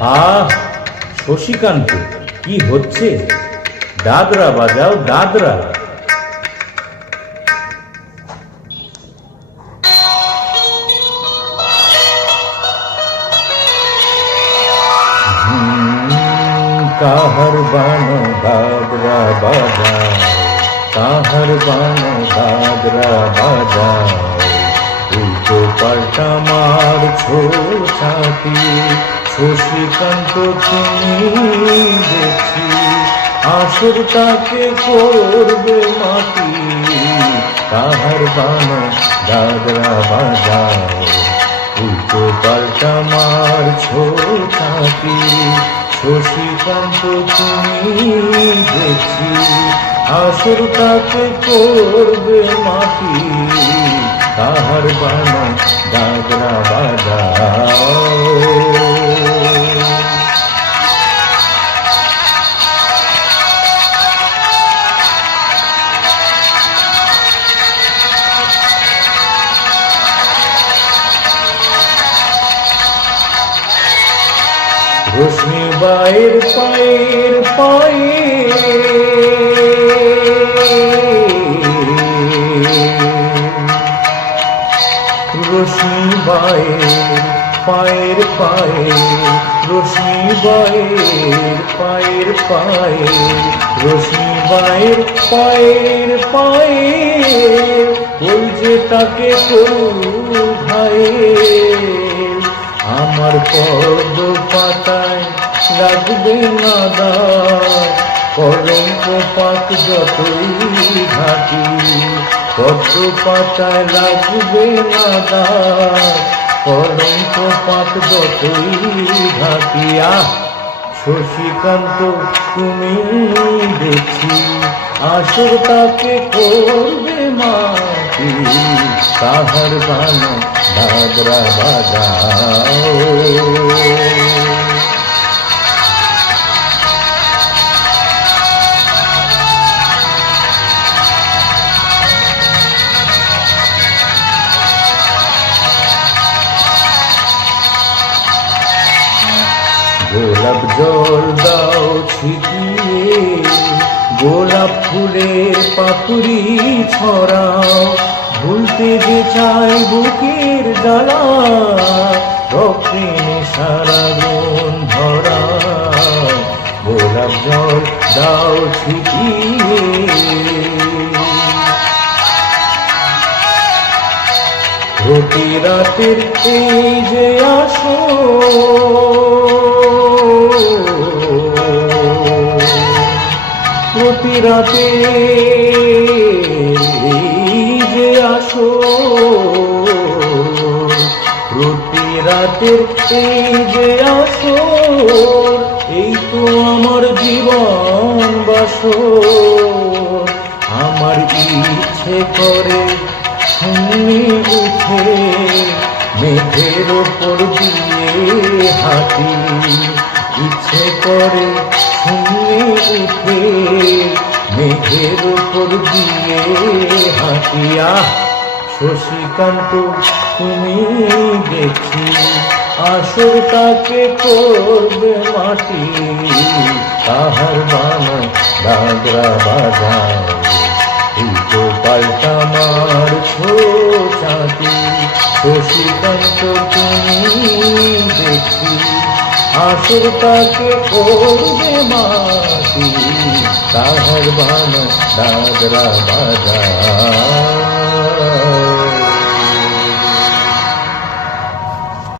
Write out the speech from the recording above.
আহ, শশীকান্ত, কি হচ্ছে? দাদরা বাজাও, দাদরা। কাহার বানো দাদরা বাজাও, কাহার বানো দাদরা বাজাও, উল্টো পাল্টা মারছো ছাতি। শশীকান্ত তুমি দেখি আসরটাকে করবে মাটি। কাহার বানো দাদরা বাজাও, উল্টো পাল্টা মারছো ছাতি। শশীকান্ত তুমি দেখি আসরটাকে করবে মাটি। কাহার বানো দাদরা বাজাও। রশ্মি বাইর পায়ের পায়ে, রশ্মি বাইর পায়ের পায়ে, রশ্মি বাইর পায়ের পায়ে, রশ্মি বাইর পায়ের পায়ে, কলজেটাকে করু ঘায়েল। আমার পদ্ম পাতায় লাগবে না দাগ, কলঙ্ক পাক যতই ঘাটি। পদ্ম পাতায় লাগবে না দাগ, কলঙ্ক পাক যতই ঘাটি। আহ, শশীকান্ত তুমি দেখি আসরটাকে করবে মাটি। কাহার বানো দাদরা বাজাও। গোলাপ জল দাও ছিটিয়ে, গোলাপ ফুলের পাপড়ি ছড়াও। ভুলতে যে চাই বুকের জ্বালা, রক্তে সারা গুণ ধরা। গোলাপ জল দাও ছিটিয়ে, প্রতি রাতের এই যে আসো, প্রতি রাতে যে আসো, প্রতি রাতের এই যে আসো। এই তো আমার জীবন বাসর। আমার ইচ্ছে করে শূন্যে উঠে মেঘের ওপর দিয়ে হাঁটি। ইচ্ছে করে শূন্যে উঠে মেঘের ওপর দিয়ে হাঁটি। আহ, শশীকান্ত তুমি দেখি আসরটাকে করবে মাটি। কাহার বানো দাদরা বাজাও, উল্টো পাল্টা মারছো ছাতি। শশীকান্ত তুমি দেখি আসরটাকে করবে মাটি। কাহার বানো দাদরা বাজাও।